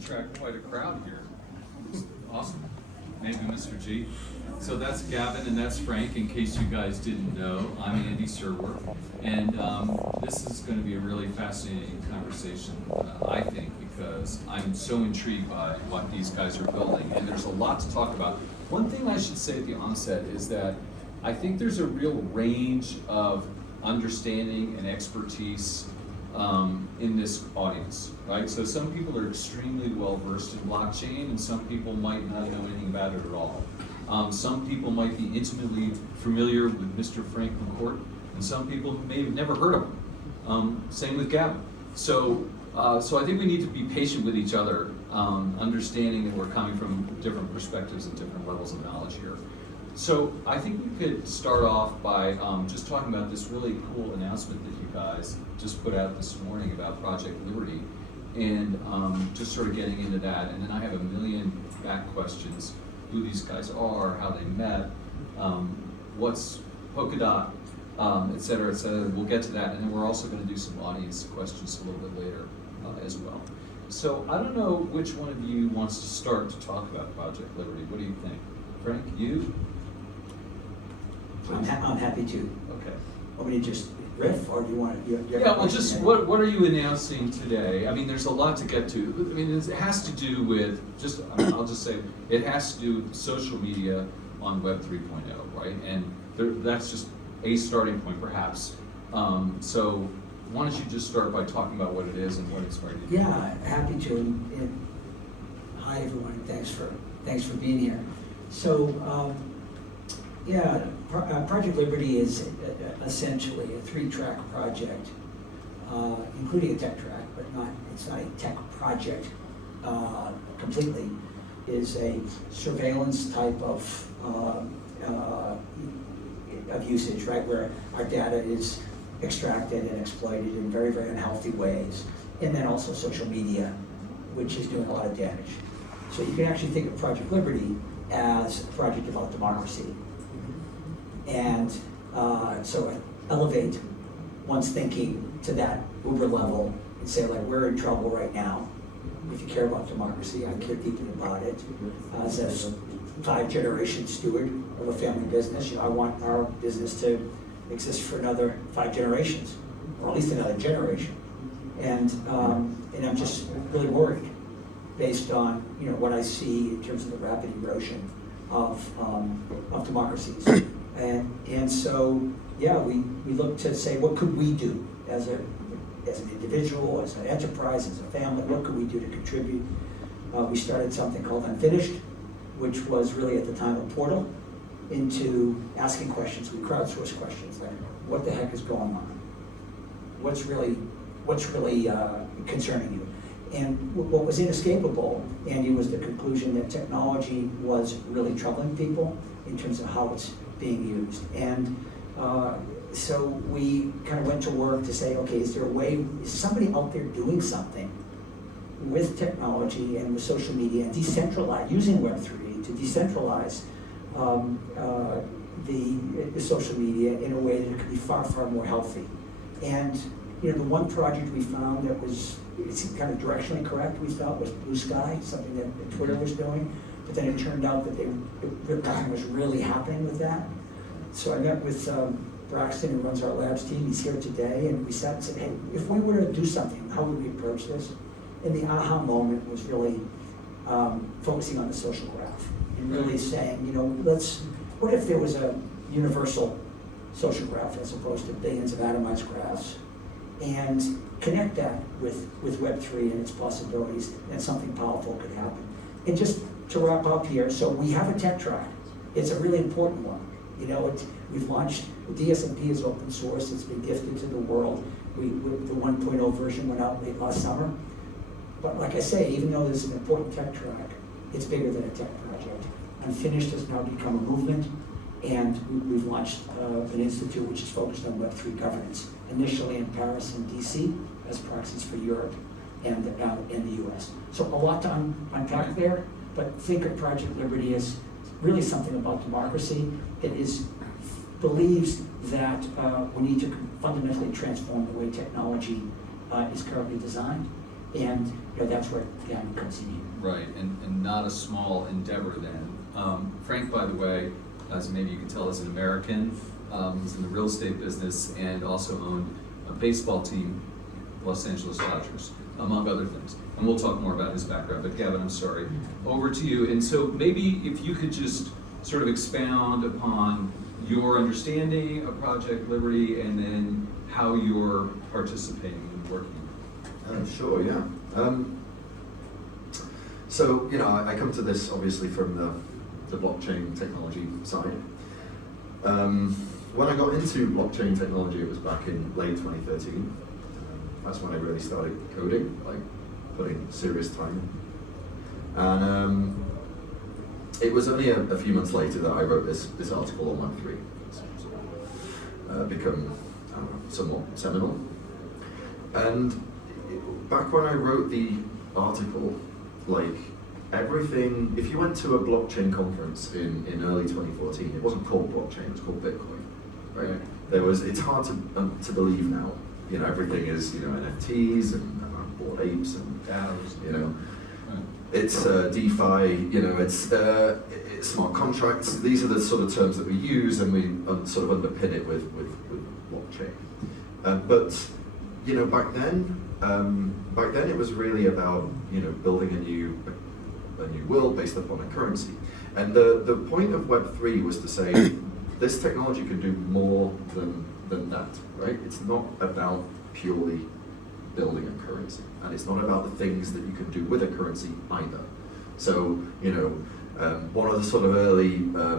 attract quite a crowd here. Awesome. Thank you, Mr. G. So that's Gavin and that's Frank, in case you guys didn't know. I'm Andy Serwer, and this is going to be a really fascinating conversation, I think, because I'm so intrigued by what these guys are building, and there's a lot to talk about. One thing I should say at the onset is that I think there's a real range of understanding and expertise in this audience, right? So some people are extremely well versed in blockchain, and some people might not know anything about it at all. Some people might be intimately familiar with Mr. Frank McCourt, and some people may have never heard of him. Same with Gavin. So I think we need to be patient with each other, understanding that we're coming from different perspectives and different levels of knowledge here. So I think we could start off by just talking about this really cool announcement that you guys just put out this morning about Project Liberty, and just sort of getting into that. And then I have a million back questions: who these guys are, how they met, what's Polkadot, et cetera, et cetera. We'll get to that, and then we're also going to do some audience questions a little bit later as well. So I don't know which one of you wants to start to talk about Project Liberty. What do you think? Frank, you? I'm happy to. Okay. Want me to just riff, or do you want to? Yeah, well, just what are you announcing today? I mean, there's a lot to get to. I mean, it has to do with I'll just say it has to do with social media on Web 3.0, right? And that's just a starting point, perhaps. So why don't you just start by talking about what it is and what it's ready to do? Yeah, happy to. And hi everyone, thanks for being here. So. Yeah, Project Liberty is essentially a 3-track project, including a tech track, but it's not a tech project completely. Is a surveillance type of usage, right, where our data is extracted and exploited in very, very unhealthy ways, and then also social media, which is doing a lot of damage. So you can actually think of Project Liberty as a project about democracy. And so elevate one's thinking to that uber level and say, like, we're in trouble right now. If you care about democracy, I care deeply about it. As a 5-generation steward of a family business, I want our business to exist for another 5 generations, or at least another generation. And I'm just really worried based on what I see in terms of the rapid erosion of democracies. And so, yeah, we look to say, what could we do as an individual, as an enterprise, as a family? What could we do to contribute? We started something called Unfinished, which was really at the time a portal into asking questions. We crowdsourced questions like, what the heck is going on? What's really concerning you? And what was inescapable, Andy, was the conclusion that technology was really troubling people in terms of how it's being used. And so we kind of went to work to say, okay, is somebody out there doing something with technology and with social media and using Web3 to decentralize the social media in a way that could be far, far more healthy. And the one project we found that was kind of directionally correct, we thought, was Blue Sky, something that Twitter was doing. But then it turned out that nothing was really happening with that. So I met with Braxton, who runs our labs team. He's here today, and we sat and said, hey, if we were to do something, how would we approach this? And the aha moment was really focusing on the social graph and really saying, what if there was a universal social graph as opposed to billions of atomized graphs, and connect that with Web3 and its possibilities, and something powerful could happen. And just to wrap up here, so we have a tech track. It's a really important one. We've launched, the DSMP is open source, it's been gifted to the world. The 1.0 version went out late last summer. But like I say, even though there's an important tech track, it's bigger than a tech project. Unfinished has now become a movement, and we've launched an institute which is focused on Web3 governance, initially in Paris and DC as proxies for Europe and the US. So a lot to unpack there, but think of Project Liberty as really something about democracy. It believes that we need to fundamentally transform the way technology is currently designed, And that's where Gavin comes in. Right, and not a small endeavor then. Frank, by the way, as maybe you can tell, is an American, was in the real estate business and also owned a baseball team, Los Angeles Dodgers, among other things. And we'll talk more about his background, but Gavin, I'm sorry. Over to you. And so maybe if you could just sort of expound upon your understanding of Project Liberty and then how you're participating and working. Sure, yeah. So, I come to this obviously from the blockchain technology side. When I got into blockchain technology, it was back in late 2013. That's when I really started coding, like putting serious time in. And it was only a few months later that I wrote this article on Web3. It's become, I don't know, somewhat seminal. And back when I wrote the article, like everything, if you went to a blockchain conference in early 2014, it wasn't called blockchain, it was called Bitcoin, right? It's hard to believe now. Everything is, NFTs and Bored Apes and DAOs, it's DeFi, it's smart contracts. These are the sort of terms that we use, and we sort of underpin it with blockchain. But back then it was really about building a new world based upon a currency. And the point of Web3 was to say this technology can do more than that, right? It's not about purely building a currency, and it's not about the things that you can do with a currency either. So, one of the sort of early,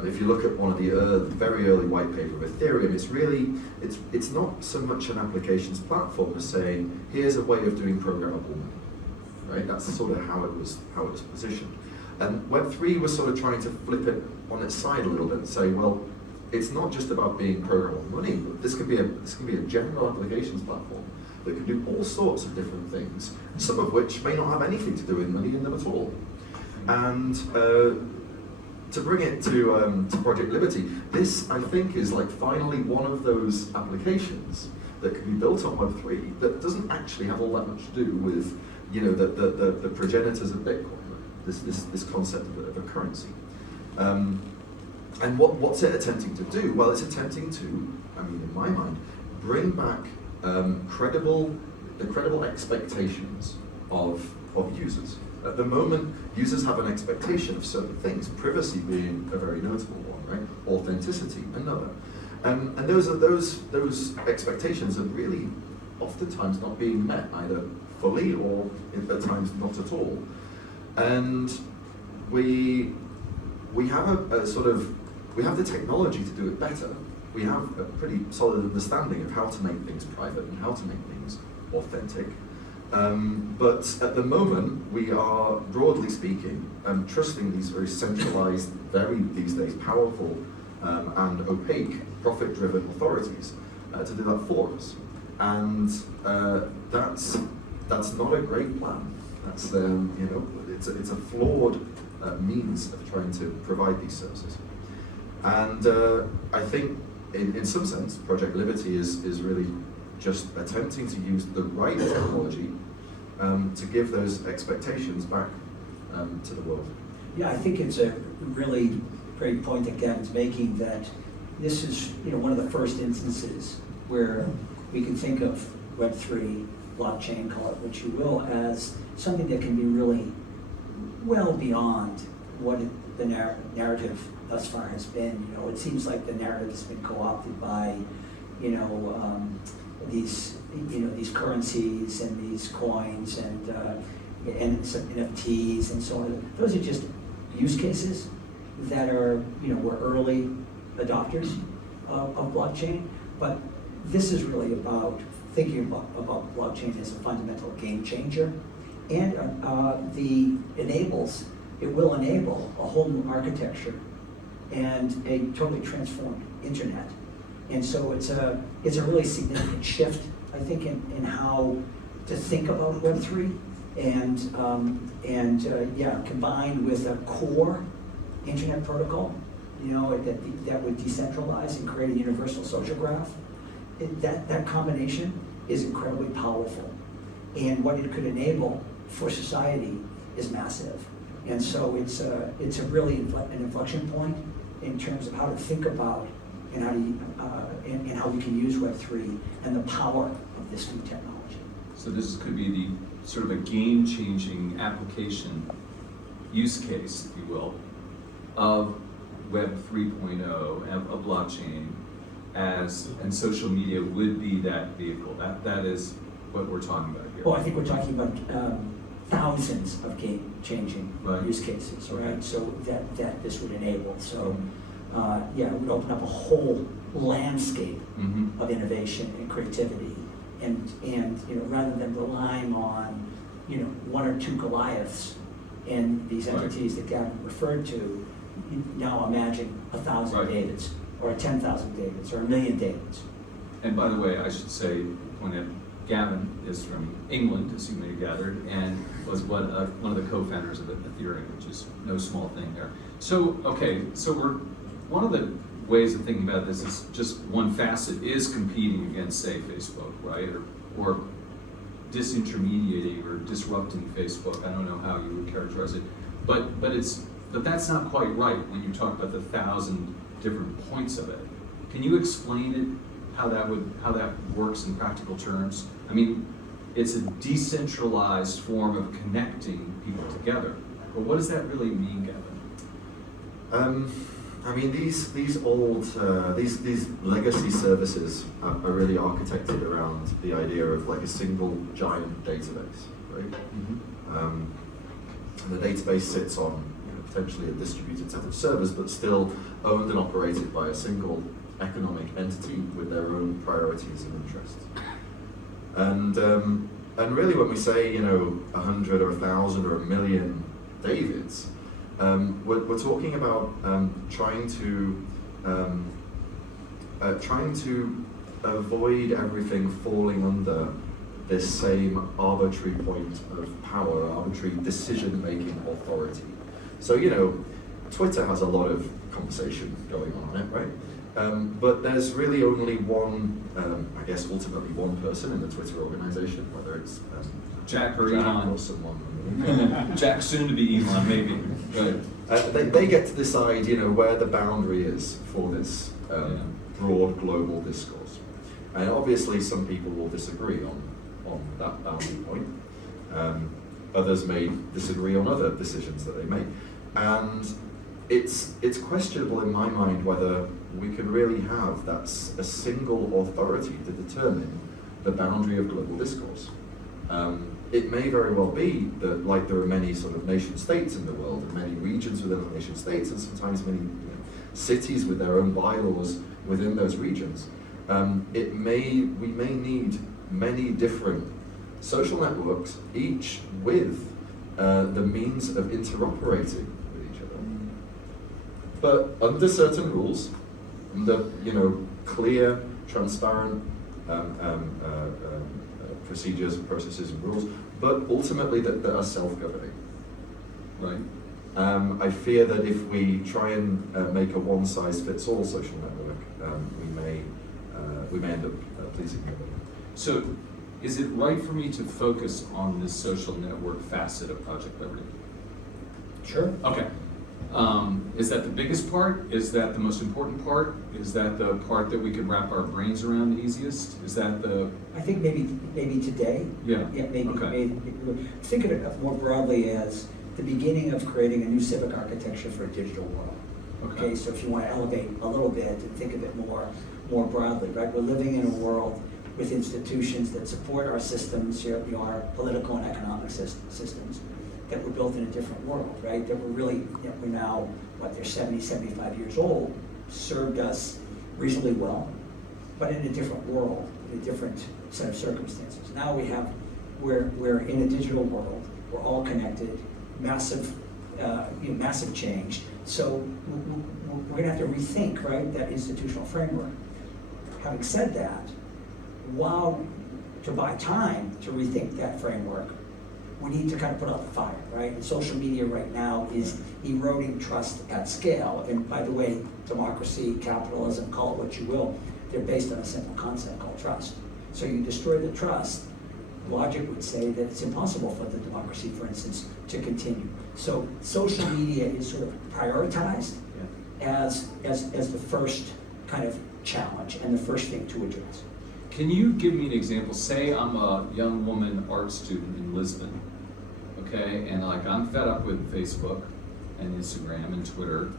if you look at one of the very early white paper of Ethereum, it's not so much an applications platform as saying, here's a way of doing programmable money, right? That's sort of how it was positioned. And Web3 was sort of trying to flip it on its side a little bit and say, well, it's not just about being programmable money, but this can be a general applications platform that can do all sorts of different things, some of which may not have anything to do with money in them at all. And to bring it to Project Liberty, this I think is like finally one of those applications that can be built on Web3 that doesn't actually have all that much to do with the progenitors of Bitcoin, this concept of a currency. And what's it attempting to do? Well, it's attempting to, in my mind, bring back the credible expectations of users. At the moment, users have an expectation of certain things, privacy being a very notable one, right? Authenticity, another. And those expectations are really oftentimes not being met, either fully or at times not at all. And we have we have the technology to do it better. We have a pretty solid understanding of how to make things private and how to make things authentic. But at the moment, we are, broadly speaking, trusting these very centralized, very, these days, powerful and opaque, profit-driven authorities to do that for us. And that's not a great plan. That's, it's a flawed means of trying to provide these services. And I think, in some sense, Project Liberty is really just attempting to use the right technology to give those expectations back to the world. Yeah, I think it's a really great point that Gavin's making, that this is one of the first instances where we can think of Web3, blockchain, call it what you will, as something that can be really well beyond what the narrative thus far has been. It seems like the narrative has been co-opted by these currencies and these coins and some NFTs and so on. Those are just use cases that are were early adopters of blockchain, but this is really about thinking about blockchain as a fundamental game changer, and it will enable a whole new architecture and a totally transformed internet. And so it's a really significant shift, I think, in how to think about Web3, and combined with a core internet protocol, that would decentralize and create a universal social graph. That combination is incredibly powerful. and what it could enable for society is massive. And so it's a really an inflection point in terms of how to think about and how we can use Web3 and the power of this new technology. So this could be the sort of a game-changing application use case, if you will, of Web 3.0 and of blockchain, and social media would be that vehicle. That is what we're talking about here. Well, I think we're talking about thousands of game-changing Right. use cases, right? Okay. So that this would enable. So yeah, it would open up a whole landscape Mm-hmm. of innovation and creativity, and rather than relying on one or two Goliaths in these Right. entities that Gavin referred to, you now imagine 1,000 Right. Davids, or 10,000 Davids, or 1,000,000 Davids. And by the way, I should say, point out, Gavin is from England, as you may have gathered, and was one of the co-founders of Ethereum, which is no small thing there. So, okay, so one of the ways of thinking about this is just one facet is competing against, say, Facebook, right? Or disintermediating or disrupting Facebook. I don't know how you would characterize it, but that's not quite right when you talk about the 1,000 different points of it. Can you explain it, how that works in practical terms? I mean, it's a decentralized form of connecting people together, but what does that really mean, Gavin? I mean, these old these legacy services are really architected around the idea of like a single giant database, right? Mm-hmm. And the database sits on potentially a distributed set of servers, but still owned and operated by a single economic entity with their own priorities and interests. And really, when we say 100 or 1,000 or 1,000,000 Davids, we're talking about trying to avoid everything falling under this same arbitrary point of power, arbitrary decision-making authority. So Twitter has a lot of conversation going on it, right? But there's really only one, I guess ultimately one person in the Twitter organization, whether it's Jack or Jack Elon. or someone. Jack, soon to be Elon, maybe. Right. They get to decide, where the boundary is for this broad global discourse. And obviously some people will disagree on that boundary point. Others may disagree on other decisions that they make. And it's questionable in my mind whether we can really have a single authority to determine the boundary of global discourse. It may very well be that, like there are many sort of nation states in the world, and many regions within the nation states, and sometimes many cities with their own bylaws within those regions. We may need many different social networks, each with the means of interoperating with each other, but under certain rules, under clear, transparent procedures and processes and rules, but ultimately that are self-governing. Right. I fear that if we try and make a one-size-fits-all social network, we may end up pleasing nobody. So, is it right for me to focus on this social network facet of Project Liberty? Sure. Okay. Is that the biggest part? Is that the most important part? Is that the part that we can wrap our brains around the easiest? Is that the... I think maybe today. Yeah. Yeah, maybe. Okay. Think of it more broadly as the beginning of creating a new civic architecture for a digital world. Okay. So if you want to elevate a little bit and think of it more broadly, right? We're living in a world with institutions that support our systems, our political and economic systems, that were built in a different world, right? That were really, we're now, they're 70, 75 years old, served us reasonably well, but in a different world, in a different set of circumstances. Now we're in a digital world, we're all connected, massive change. So we're gonna have to rethink, right, that institutional framework. Having said that, to buy time to rethink that framework, we need to kind of put out the fire, right? And social media right now is eroding trust at scale. And by the way, democracy, capitalism, call it what you will, they're based on a simple concept called trust. So you destroy the trust, logic would say that it's impossible for the democracy, for instance, to continue. So social media is sort of prioritized as the first kind of challenge and the first thing to address. Can you give me an example? Say I'm a young woman art student in Lisbon, okay, and like I'm fed up with Facebook and Instagram and Twitter,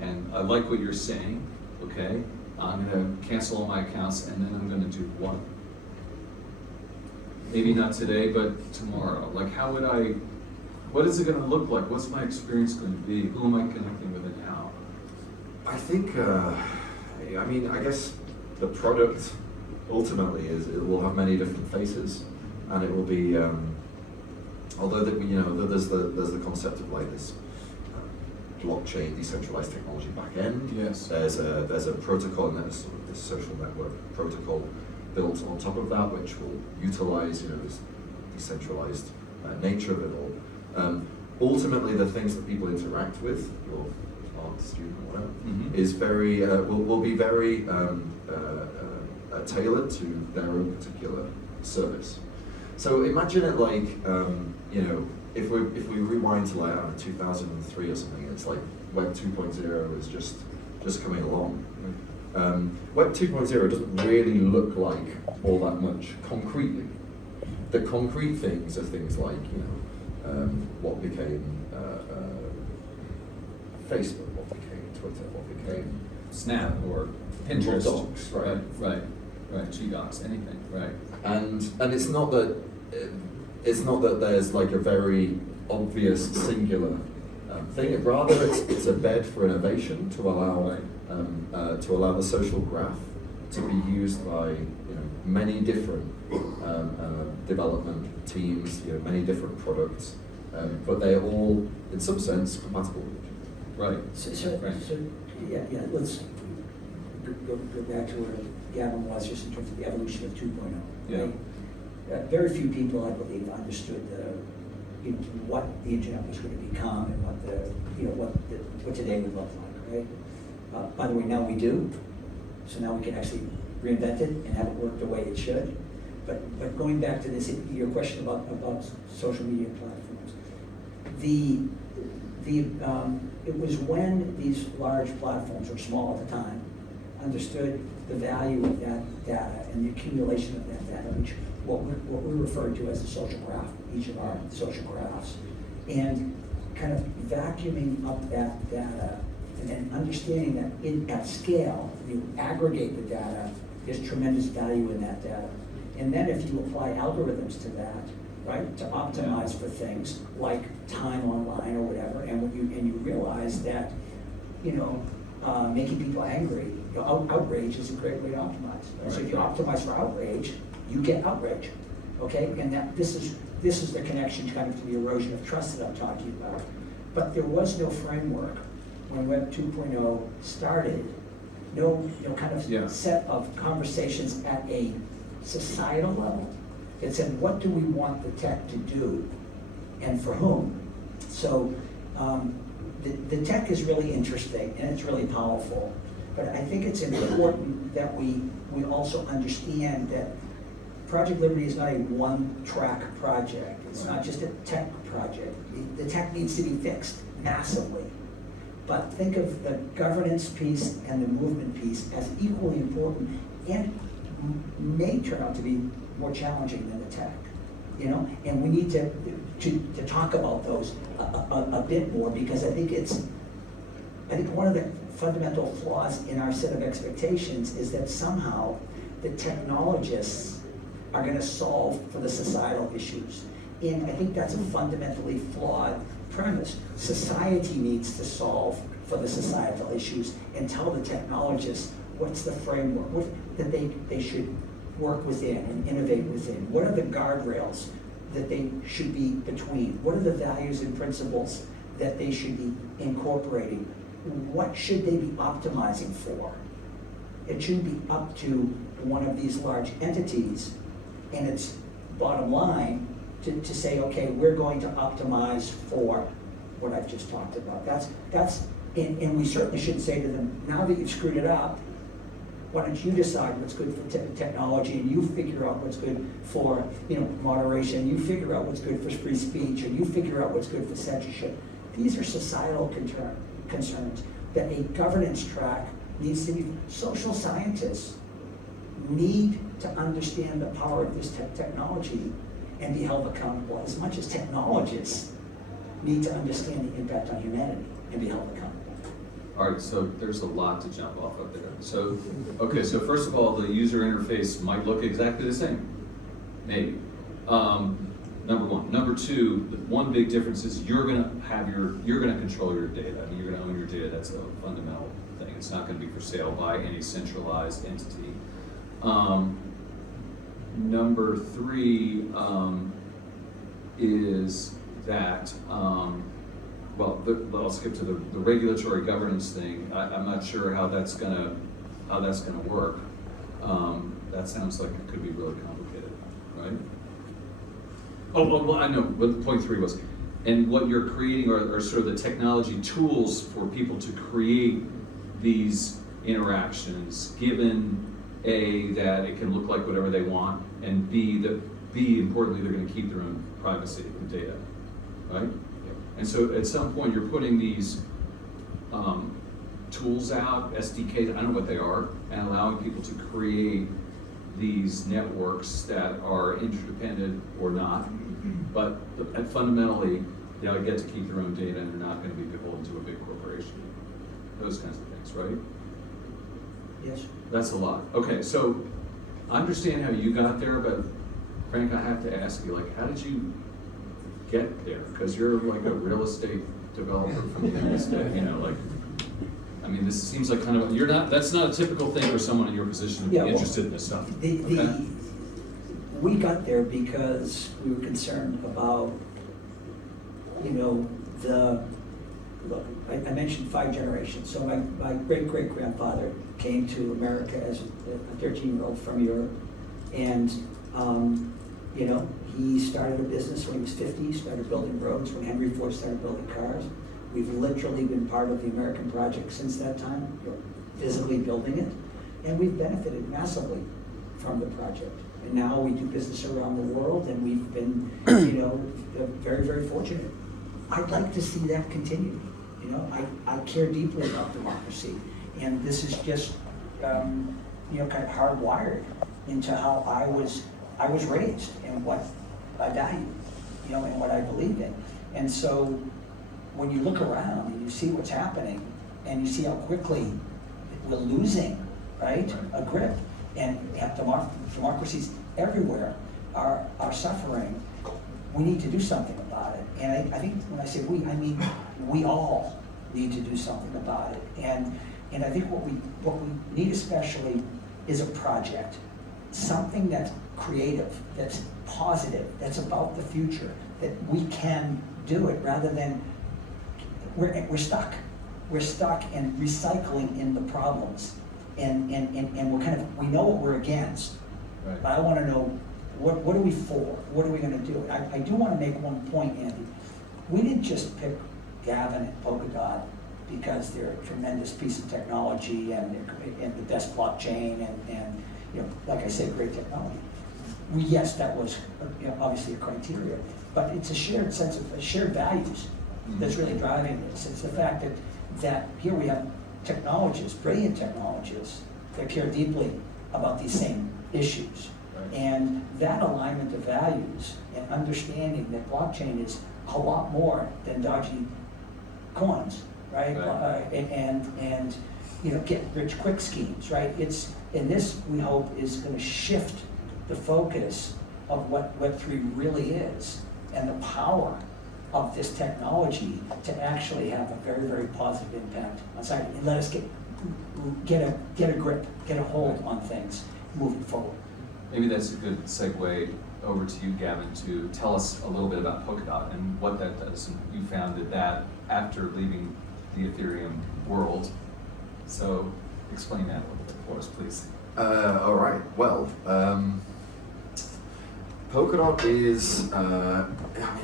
and I like what you're saying, okay? I'm gonna cancel all my accounts, and then I'm gonna do what? Maybe not today, but tomorrow. Like, what is it gonna look like? What's my experience gonna be? Who am I connecting with and how? I think, I mean, I guess the product ultimately it will have many different faces, and it will be, although that there's the concept of like this blockchain decentralized technology back end. Yes. There's a protocol, and there's sort of this social network protocol built on top of that, which will utilize this decentralized nature of it all. Ultimately, the things that people interact with, your art student or whatever, is very will be very tailored to their own particular service. So imagine it like if we rewind to like 2003 or something, it's like Web 2.0 is just coming along. Web 2.0 doesn't really look like all that much concretely. The concrete things are things like what became Facebook, what became Twitter, what became Snap or Pinterest. Docs, right? Right. G-Docs, anything, right. And it's not that there's like a very obvious singular thing. Rather, it's a bed for innovation to allow the social graph to be used by many different development teams, many different products, but they're all in some sense compatible with each other. Right. So let's go back to where Gavin was, just in terms of the evolution of 2.0. Yeah. Right? Very few people, I believe, understood what the internet was going to become and what today would look like. Right. By the way, now we do. So now we can actually reinvent it and have it work the way it should. But going back to this, your question about social media platforms, it was when these large platforms, or small at the time, understood the value of that data and the accumulation of that data, which what we refer to as the social graph, each of our social graphs, and kind of vacuuming up that data and then understanding that at scale, you aggregate the data, there's tremendous value in that data. And then if you apply algorithms to that, right, to optimize for things like time online or whatever, and you realize that, making people angry, outrage is a great way to optimize. Right? So if you optimize for outrage, you get outrage, okay? And this is the connection kind of to the erosion of trust that I'm talking about. But there was no framework when Web 2.0 started, no kind of set of conversations at a societal level that said, what do we want the tech to do and for whom? So the tech is really interesting and it's really powerful, but I think it's important that we also understand that Project Liberty is not a one-track project. It's not just a tech project. The tech needs to be fixed massively. But think of the governance piece and the movement piece as equally important and may turn out to be more challenging than the tech, and we need to talk about those a bit more, because I think one of the fundamental flaws in our set of expectations is that somehow the technologists are going to solve for the societal issues. And I think that's a fundamentally flawed premise. Society needs to solve for the societal issues and tell the technologists what's the framework that they should work within and innovate within. What are the guardrails that they should be between? What are the values and principles that they should be incorporating? What should they be optimizing for? It shouldn't be up to one of these large entities and its bottom line to say, okay, we're going to optimize for what I've just talked about. And we certainly shouldn't say to them, now that you've screwed it up, Why don't you decide what's good for technology, and you figure out what's good for, moderation, you figure out what's good for free speech, or you figure out what's good for censorship. These are societal concerns that a governance track needs to be. Social scientists need to understand the power of this technology and be held accountable as much as technologists need to understand the impact on humanity and be held accountable. All right, so there's a lot to jump off of there. So, okay, so first of all, the user interface might look exactly the same, maybe. Number one. Number two, the one big difference is you're gonna control your data. I mean, you're gonna own your data. That's a fundamental thing. It's not gonna be for sale by any centralized entity. Number three is that, I'll skip to the regulatory governance thing. I'm not sure how that's gonna work. That sounds like it could be really complicated, right? Well, I know what point three was. And what you're creating are sort of the technology tools for people to create these interactions, given A, that it can look like whatever they want, and B, importantly, they're gonna keep their own privacy and data, right? And so at some point you're putting these tools out, SDKs, I don't know what they are, and allowing people to create these networks that are interdependent or not, but fundamentally, they get to keep their own data and they're not going to be beholden to a big corporation. Those kinds of things, right? Yes. That's a lot. Okay, so I understand how you got there, but Frank, I have to ask you, like, how did you get there? Because you're like a real estate developer from the United States, I mean, this seems like kind of, that's not a typical thing for someone in your position to be interested in this stuff. We got there because we were concerned about, look, I mentioned 5 generations. So my great-great-grandfather came to America as a 13-year-old from Europe. And, he started a business when he was 50, started building roads when Henry Ford started building cars. We've literally been part of the American project since that time, physically building it. And we've benefited massively from the project. And now we do business around the world, and we've been, very, very fortunate. I'd like to see that continue. I care deeply about democracy, and this is just, kind of hardwired into how I was raised and what I value, and what I believe in. And so, when you look around and you see what's happening, and you see how quickly we're losing, right, a grip, and democracies everywhere are suffering, we need to do something about it. And I think when I say we, I mean we all need to do something about it. And I think what we need especially is a project, something that's creative, that's positive, that's about the future, that we can do it rather than we're stuck. We're stuck in recycling in the problems. And we know what we're against, right. But I want to know what are we for? What are we going to do? I do want to make one point, Andy. We didn't just pick Gavin and Polkadot because they're a tremendous piece of technology and the best blockchain and like I said, great technology. Yes, that was obviously a criteria, but it's a shared sense of shared values that's really driving this. It's the fact that here we have technologists, brilliant technologists, that care deeply about these same issues. Right. And that alignment of values and understanding that blockchain is a lot more than dodgy coins, right? And get rich quick schemes, right? And this, we hope, is going to shift the focus of what Web3 really is and the power of this technology to actually have a very, very positive impact on society and let us get a grip, get a hold on things moving forward. Maybe that's a good segue over to you, Gavin, to tell us a little bit about Polkadot and what that does. And you founded that after leaving the Ethereum world. So explain that a little bit for us, please. All right. Well, Polkadot is,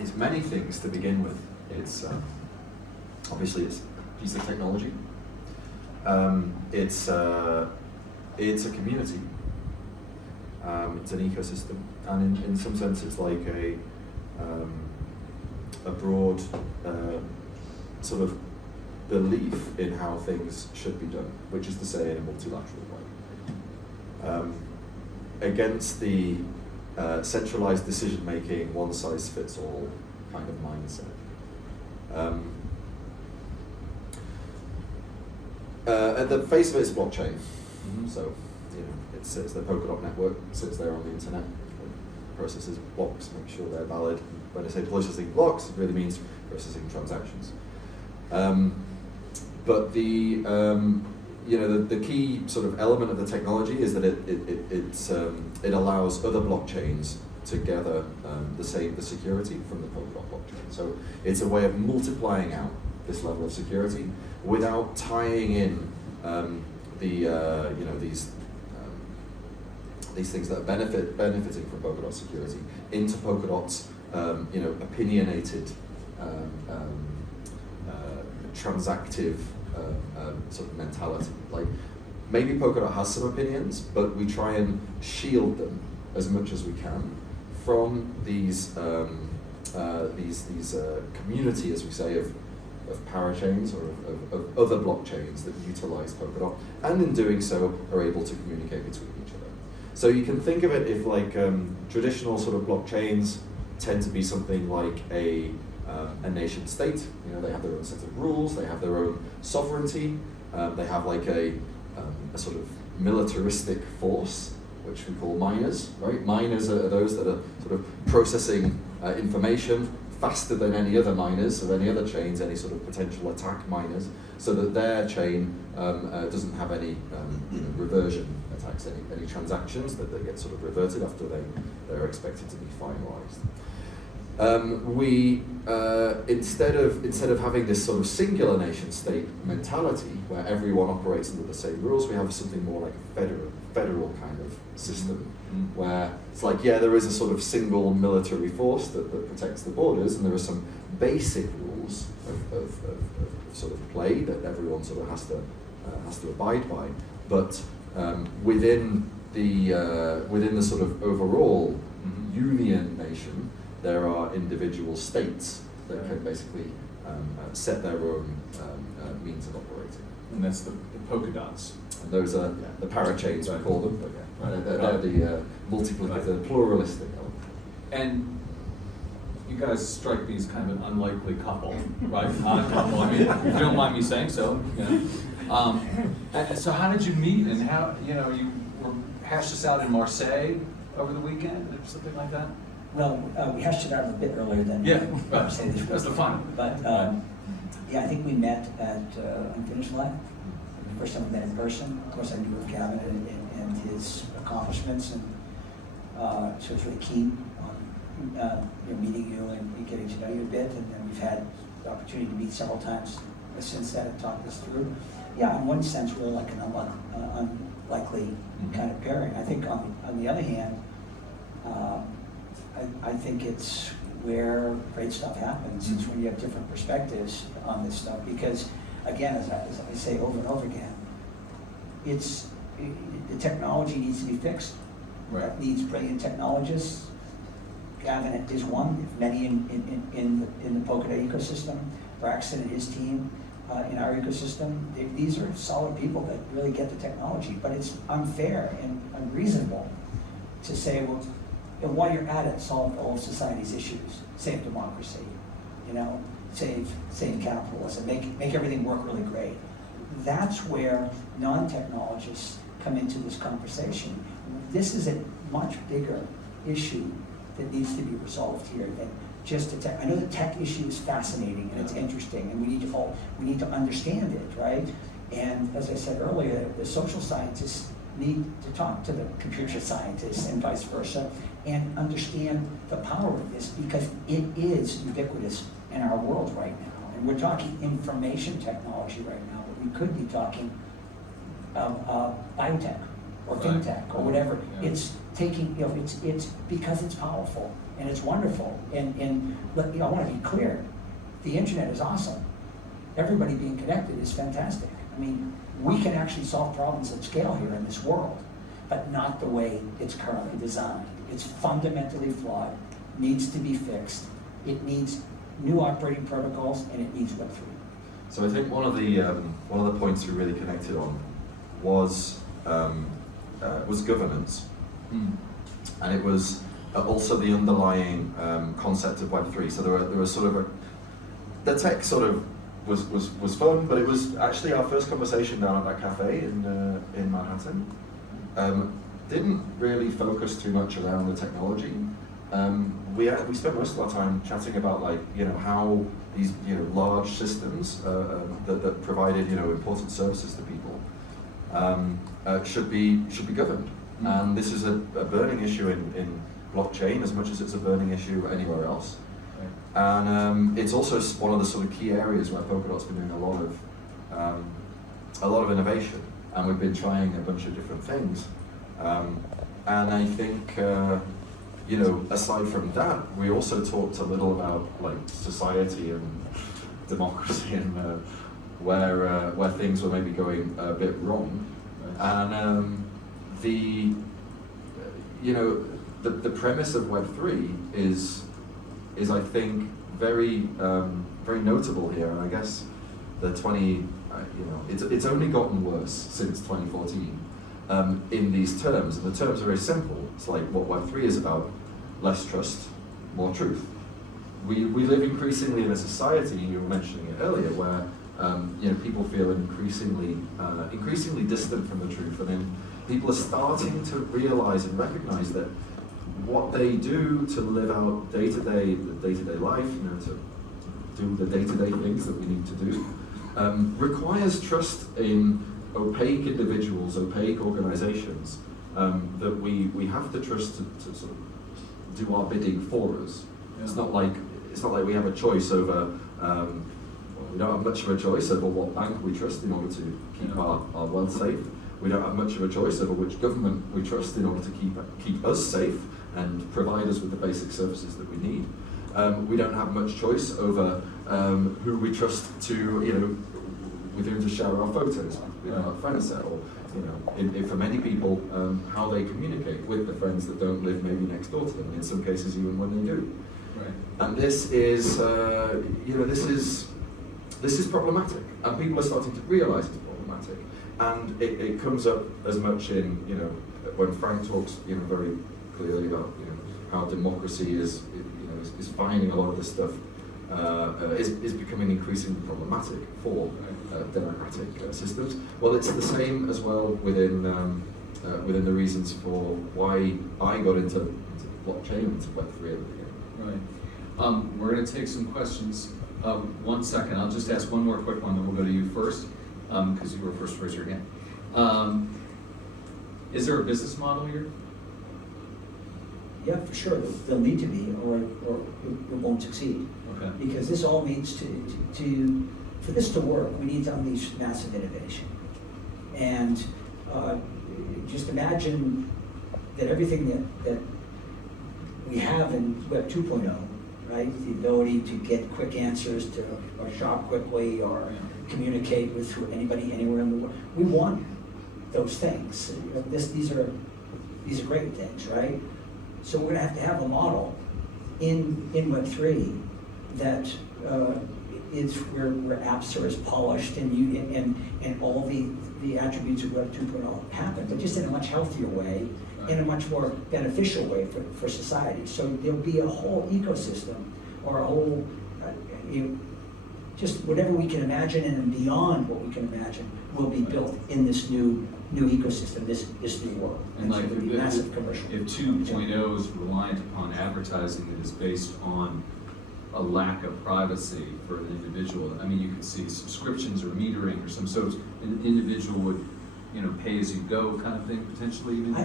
it's many things to begin with. It's obviously it's a piece of technology. It's it's a community. It's an ecosystem, and in some sense, it's like a broad sort of belief in how things should be done, which is to say, in a multilateral way. Against the centralized decision-making, one-size-fits-all kind of mindset. At the face of it, it's blockchain. So, it's the Polkadot network, sits there on the internet, processes blocks, make sure they're valid. When I say processing blocks, it really means processing transactions. But the key sort of element of the technology is that it allows other blockchains to gather the security from the Polkadot blockchain. So it's a way of multiplying out this level of security without tying in these things that are benefiting from Polkadot security into Polkadot's opinionated transactive sort of mentality. Like, maybe Polkadot has some opinions, but we try and shield them as much as we can from these community, as we say, of parachains or of other blockchains that utilize Polkadot, and in doing so are able to communicate between each other. So you can think of it if like traditional sort of blockchains tend to be something like a nation state. They have their own set of rules, they have their own sovereignty, they have like a sort of militaristic force, which we call miners, right? Miners are those that are sort of processing information faster than any other miners of any other chains, any sort of potential attack miners, so that their chain doesn't have any reversion attacks, any transactions that they get sort of reverted after they're expected to be finalized. Instead of having this sort of singular nation-state mentality where everyone operates under the same rules, we have something more like a federal kind of system, where it's like, yeah, there is a sort of single military force that protects the borders, and there are some basic rules of sort of play that everyone sort of has to abide by, but within the sort of overall union nation, there are individual states that can basically set their own means of operating. And that's the Polkadots. And those are the parachains, we call them, but they're the multiplicative, the pluralistic element. And you guys strike me as kind of an unlikely couple, right? Odd couple, I mean, if you don't mind me saying so. And so how did you meet, and how, you were hashed this out in Marseille over the weekend, or something like that? Well, we hashed it out a bit earlier than say this. That's the fun. But I think we met at Unfinished Line. The first time we met in person. Of course, I knew of Gavin and his accomplishments, and so I was really keen on meeting you and getting to know you a bit. And then we've had the opportunity to meet several times since then and talk this through. Yeah, in one sense, we're like an unlikely kind of pairing. I think on the other hand, I think it's where great stuff happens. It's when you have different perspectives on this stuff. Because, again, as I say over and over again, the technology needs to be fixed. Right. It needs brilliant technologists. Gavin is one, many in the Polkadot ecosystem. Braxton and his team in our ecosystem. These are solid people that really get the technology. But it's unfair and unreasonable to say, well, and while you're at it, solve all of society's issues, save democracy, save capitalism, make everything work really great. That's where non-technologists come into this conversation. This is a much bigger issue that needs to be resolved here than just the tech. I know the tech issue is fascinating and it's interesting, and we need to understand it, right? And as I said earlier, the social scientists need to talk to the computer scientists and vice versa, and understand the power of this, because it is ubiquitous in our world right now. And we're talking information technology right now, but we could be talking biotech or fintech or whatever. Yeah. It's taking, it's because it's powerful and it's wonderful. And I want to be clear, the internet is awesome. Everybody being connected is fantastic. I mean, we can actually solve problems at scale here in this world, but not the way it's currently designed. It's fundamentally flawed, needs to be fixed. It needs new operating protocols, and it needs Web3. So I think one of the points we really connected on was governance, and it was also the underlying concept of Web3. So there was sort of the tech sort of was fun, but it was actually our first conversation down at that cafe in Manhattan. Didn't really focus too much around the technology. We spent most of our time chatting about, like, you know, how these, you know, large systems that provided, you know, important services to people should be governed. And this is a burning issue in blockchain as much as it's a burning issue anywhere else. And it's also one of the sort of key areas where Polkadot's been doing a lot of innovation, and we've been trying a bunch of different things. And I think, you know, aside from that, we also talked a little about, like, society and democracy and where things were maybe going a bit wrong. And you know, the premise of Web3 is I think very notable here. And I guess you know, it's only gotten worse since 2014 in these terms. And the terms are very simple. It's like what Web3 is about: less trust, more truth. We live increasingly in a society, you were mentioning it earlier, where you know, people feel increasingly distant from the truth, and then people are starting to realize and recognize that what they do to live out the day-to-day life, you know, to do the day-to-day things that we need to do, requires trust in opaque individuals, opaque organizations, that we have to trust to sort of do our bidding for us. Yeah. It's not like we have a choice over. We don't have much of a choice over what bank we trust in order to keep our wealth safe. We don't have much of a choice over which government we trust in order to keep us safe and provide us with the basic services that we need. We don't have much choice over who we trust to, you know, with whom to share our photos with our friend set, or, you know, for many people, how they communicate with the friends that don't live maybe next door to them, in some cases even when they do. Right. And this is, you know, this is problematic, and people are starting to realize it's problematic. And it comes up as much in, you know, when Frank talks, you know, very clearly about, you know, how democracy is finding a lot of this stuff, is becoming increasingly problematic for democratic systems. Well, it's the same as well within the reasons for why I got into blockchain, into Web3 at the beginning. Right. We're going to take some questions. 1 second, I'll just ask one more quick one, then we'll go to you first, because you were first to raise your hand. Is there a business model here? Yeah, for sure. There'll need to be, or it won't succeed. Okay. Because this all needs to for this to work, we need to unleash massive innovation. And just imagine that everything that we have in Web 2.0, right? The ability to get quick answers or shop quickly or communicate with anybody anywhere in the world. We want those things. These are great things, right? So we're going to have a model in Web3 that is where apps are as polished and all the attributes of Web 2.0 happen, but just in a much healthier way, in a much more beneficial way for society. So there'll be a whole ecosystem, or a whole, just whatever we can imagine and beyond what we can imagine will be built in this new ecosystem, this new world. And like, so there'll be massive commercial. If 2.0 is reliant upon advertising that is based on a lack of privacy for an individual, I mean, you could see subscriptions or metering or some sort of, an individual would, you know, pay as you go kind of thing potentially. Even I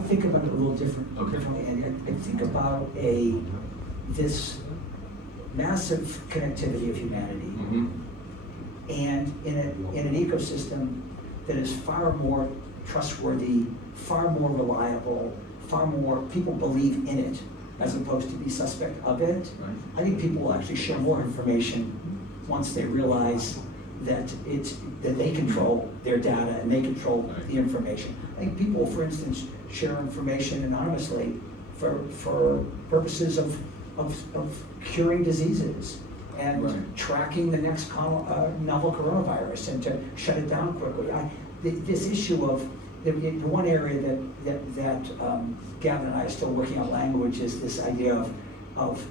think about it a little differently, and I think about this massive connectivity of humanity, and in an ecosystem that is far more trustworthy, far more reliable, far more people believe in it, as opposed to be suspect of it. Right. I think people will actually share more information once they realize that they control their data and they control the information. I think people, for instance, share information anonymously for purposes of curing diseases and tracking the next novel coronavirus and to shut it down quickly. This issue of the one area that Gavin and I are still working on language is this idea of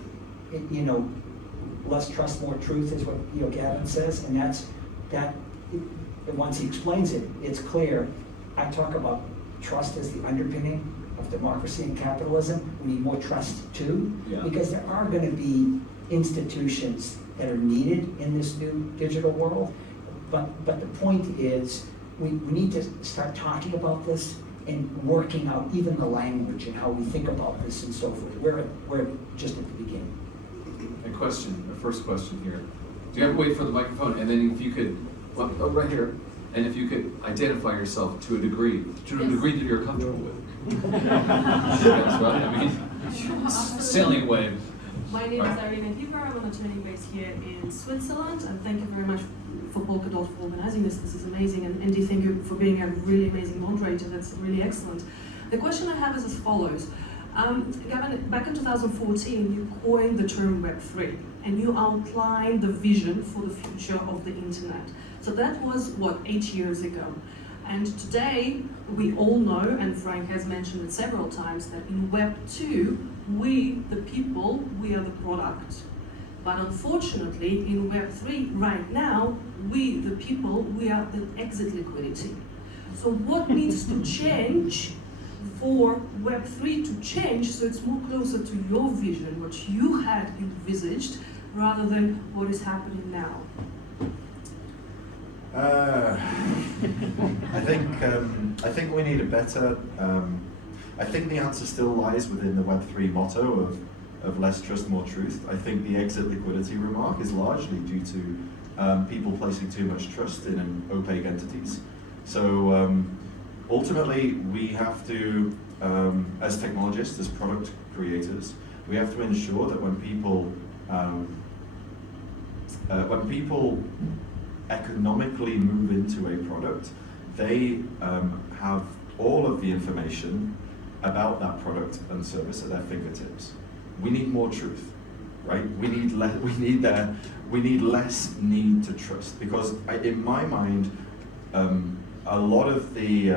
less trust, more truth is what Gavin says, and that once he explains it, it's clear. I talk about trust as the underpinning of democracy and capitalism. We need more trust too, because there are going to be institutions that are needed in this new digital world. But the point is, we need to start talking about this and working out even the language and how we think about this and so forth. We're just at the beginning. The first question here. Do you have to wait for the microphone? And then if you could, right here, and if you could identify yourself to a degree that you're comfortable with. Yes, right? I mean, sailing away. My name is Irina Hieber. I'm an attorney based here in Switzerland, and thank you very much for Polkadot for organizing this. This is amazing, and Andy, thank you for being a really amazing moderator. That's really excellent. The question I have is as follows. Gavin, back in 2014, you coined the term Web3, and you outlined the vision for the future of the internet. So that was, 8 years ago. And today, we all know, and Frank has mentioned it several times, that in Web 2, we, the people, we are the product. But unfortunately, in Web 3, right now, we, the people, we are the exit liquidity. So what needs to change for Web 3 to change so it's more closer to your vision, what you had envisaged, rather than what is happening now? I think we need a better. I think the answer still lies within the Web3 motto of less trust, more truth. I think the exit liquidity remark is largely due to people placing too much trust in opaque entities. So ultimately, we have to, as technologists, as product creators, we have to ensure that when people economically move into a product, they have all of the information about that product and service at their fingertips. We need more truth, right? We need less need to trust, because in my mind, a lot of the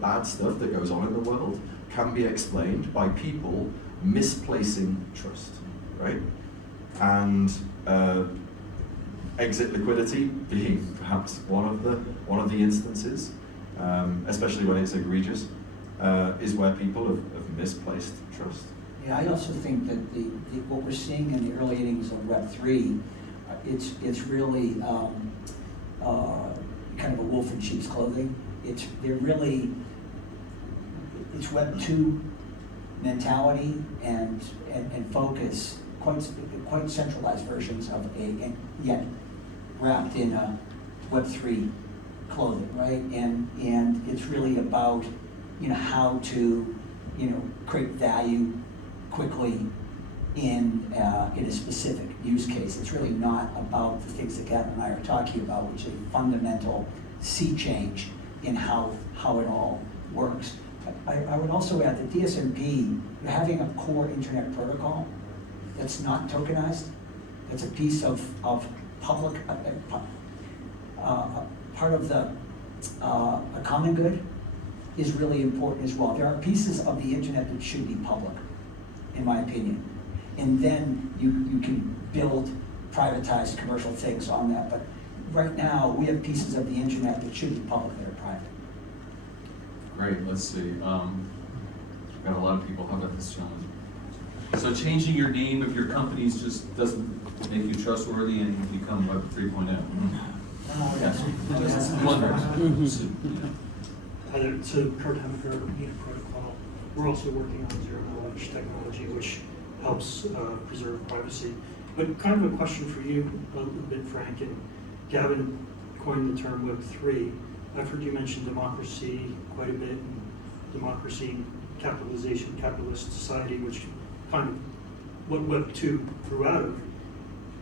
bad stuff that goes on in the world can be explained by people misplacing trust, right? And exit liquidity being perhaps one of the instances, especially when it's egregious, is where people have misplaced trust. Yeah, I also think that what we're seeing in the early innings of Web3, it's really kind of a wolf in sheep's clothing. It's Web 2 mentality and focus, quite centralized versions of and yet wrapped in a Web3 clothing, right? And it's really about how to create value quickly in a specific use case. It's really not about the things that Gavin and I are talking about, which is a fundamental sea change in how it all works. I would also add that DSMP, having a core internet protocol that's not tokenized, that's a piece of public, part of the a common good, is really important as well. There are pieces of the internet that should be public, in my opinion. And then you can build privatized commercial things on that. But right now, we have pieces of the internet that should be public that are private. Great, let's see. We've got a lot of people. How about this challenge? So changing your name of your companies just doesn't make you trustworthy and you become Web 3.0. Yes, just wondering. So Kurt Hemker, Protocol, we're also working on zero knowledge technology, which helps preserve privacy. But kind of a question for you, a little bit, Frank, and Gavin coined the term Web3. I've heard you mention democracy quite a bit, and democracy, capitalization, capitalist society, which kind of what Web2 grew out of.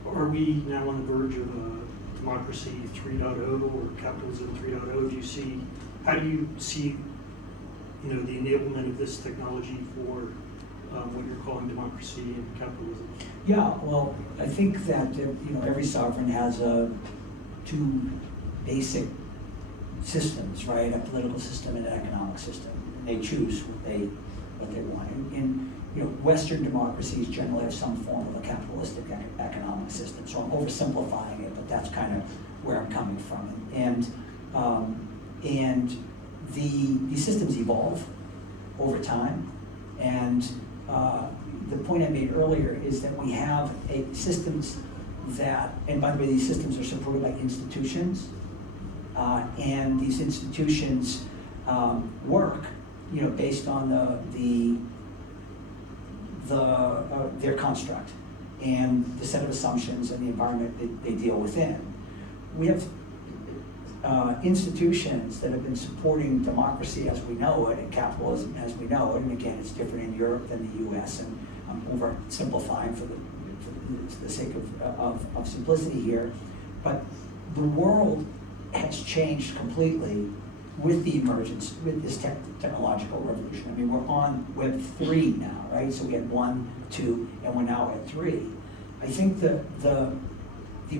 Are we now on the verge of a democracy 3.0 or capitalism 3.0? How do you see, the enablement of this technology for what you're calling democracy and capitalism? Yeah, well, I think that every sovereign has two basic systems, right? A political system and an economic system. And they choose what they want. And Western democracies generally have some form of a capitalistic economic system. So I'm oversimplifying it, but that's kind of where I'm coming from. And these systems evolve over time. And the point I made earlier is that we have systems that, and by the way, these systems are supported by institutions, and these institutions work, based on their construct and the set of assumptions and the environment that they deal within. We have institutions that have been supporting democracy as we know it and capitalism as we know it, and again, it's different in Europe than the US, and I'm oversimplifying for the sake of simplicity here, but the world has changed completely with the emergence, with this technological revolution. I mean, we're on Web 3 now, right? So we had 1, 2, and we're now at 3. I think the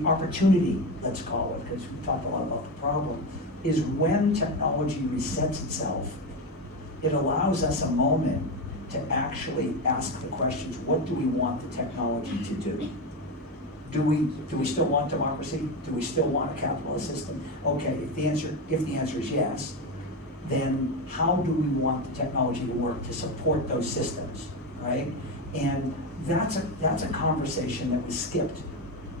opportunity, let's call it, because we talked a lot about the problem, is when technology resets itself, it allows us a moment to actually ask the questions, what do we want the technology to do? Do we still want democracy? Do we still want a capitalist system? Okay, if the answer is yes, then how do we want the technology to work to support those systems, right? And that's a conversation that was skipped,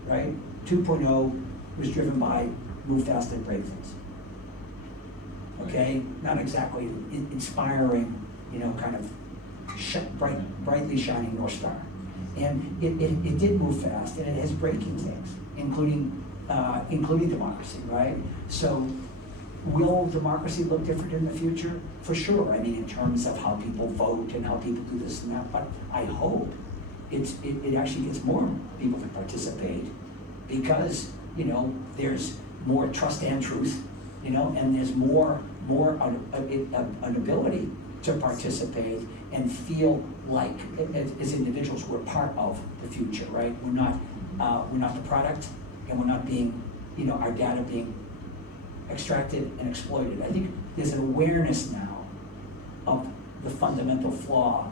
right? 2.0 was driven by move fast and break things. Okay, not exactly inspiring, kind of brightly shining North Star. And it did move fast, and it has breaking things, including democracy, right? So will democracy look different in the future? For sure. I mean, in terms of how people vote and how people do this and that, but I hope it actually gets more people to participate because, there's more trust and truth, and there's more an ability to participate and feel like as individuals we're part of the future, right? We're not the product, and we're not being, our data being extracted and exploited. I think there's an awareness now of the fundamental flaw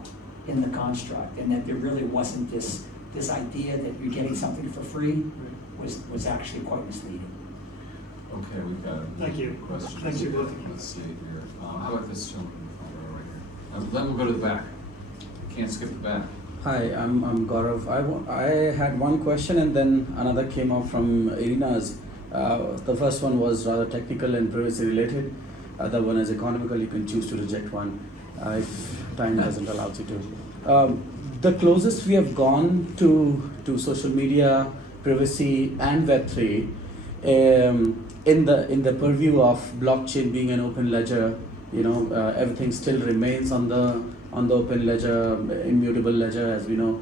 in the construct, and that there really wasn't this idea that you're getting something for free was actually quite misleading. Okay, we've got Thank you. questions. Thank you both. Let's see here. How about this gentleman in the front row right here? Then we'll go to the back. Can't skip the back. Hi, I'm Gaurav. I had one question and then another came up from Irina's. The first one was rather technical and privacy related. Other one is economical. You can choose to reject one if time doesn't allow you to. The closest we have gone to social media, privacy, and Web3 in the purview of blockchain being an open ledger, everything still remains on the open ledger, immutable ledger, as we know,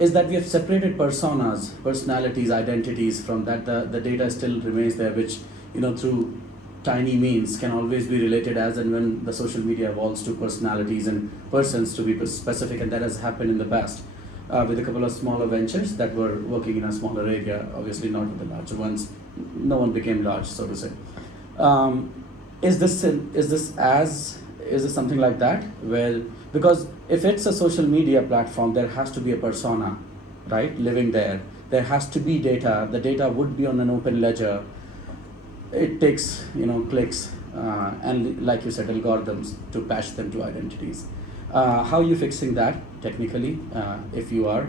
is that we have separated personas, personalities, identities from that. The data still remains there, which through tiny means can always be related as and when the social media evolves to personalities and persons to be specific, and that has happened in the past with a couple of smaller ventures that were working in a smaller area, obviously not with the larger ones. No one became large, so to say. Is this something like that? Well, because if it's a social media platform, there has to be a persona, right, living there. There has to be data. The data would be on an open ledger. It takes clicks and, like you said, algorithms to patch them to identities. How are you fixing that technically, if you are?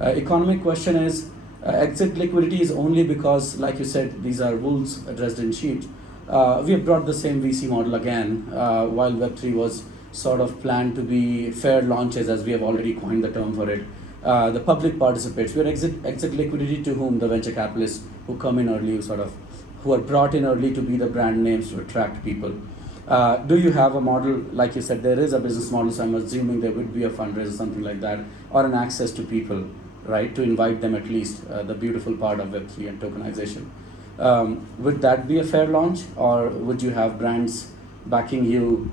Economic question is, exit liquidity is only because, like you said, these are wolves dressed in sheep. We have brought the same VC model again, while Web3 was sort of planned to be fair launches, as we have already coined the term for it. The public participates. We are exit liquidity to whom? The venture capitalists who come in early, who are brought in early to be the brand names to attract people. Do you have a model? Like you said, there is a business model, so I'm assuming there would be a fundraiser, something like that, or an access to people right? To invite them at least, the beautiful part of Web3 and tokenization. Would that be a fair launch, or would you have brands backing you,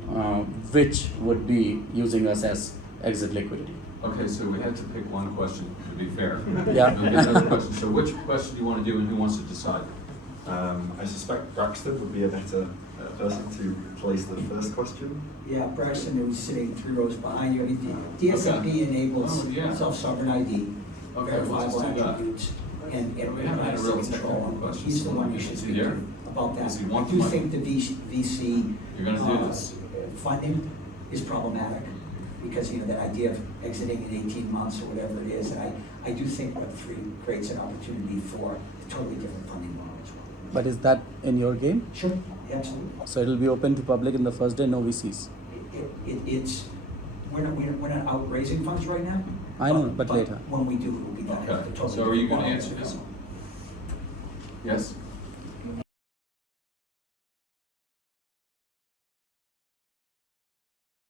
which would be using us as exit liquidity? Okay, so we had to pick one question, to be fair. Yeah. We'll get another question. So which question do you want to do and who wants to decide? I suspect Braxton would be a better person to place the first question. Yeah, Braxton, who's sitting 3 rows behind you. I mean, DSMB enables Oh, yeah. self-sovereign ID, Okay, verifiable let's do that. attributes, and We haven't had a privacy real control. technical question. He's the one you should Is he speak here? to about that. Does he I want do the money? think the VC You're gonna do this. funding is problematic, because, you know, that idea of exiting in 18 months or whatever it is, and I do think Web3 creates an opportunity for a totally different funding model as well. But is that in your game? Sure, absolutely. So it'll be open to public in the first day, no VCs. It's, we're not out raising funds right now. I know, but later. When we do, it will be done. at a Okay, totally so are you different going to model. answer this? Yes?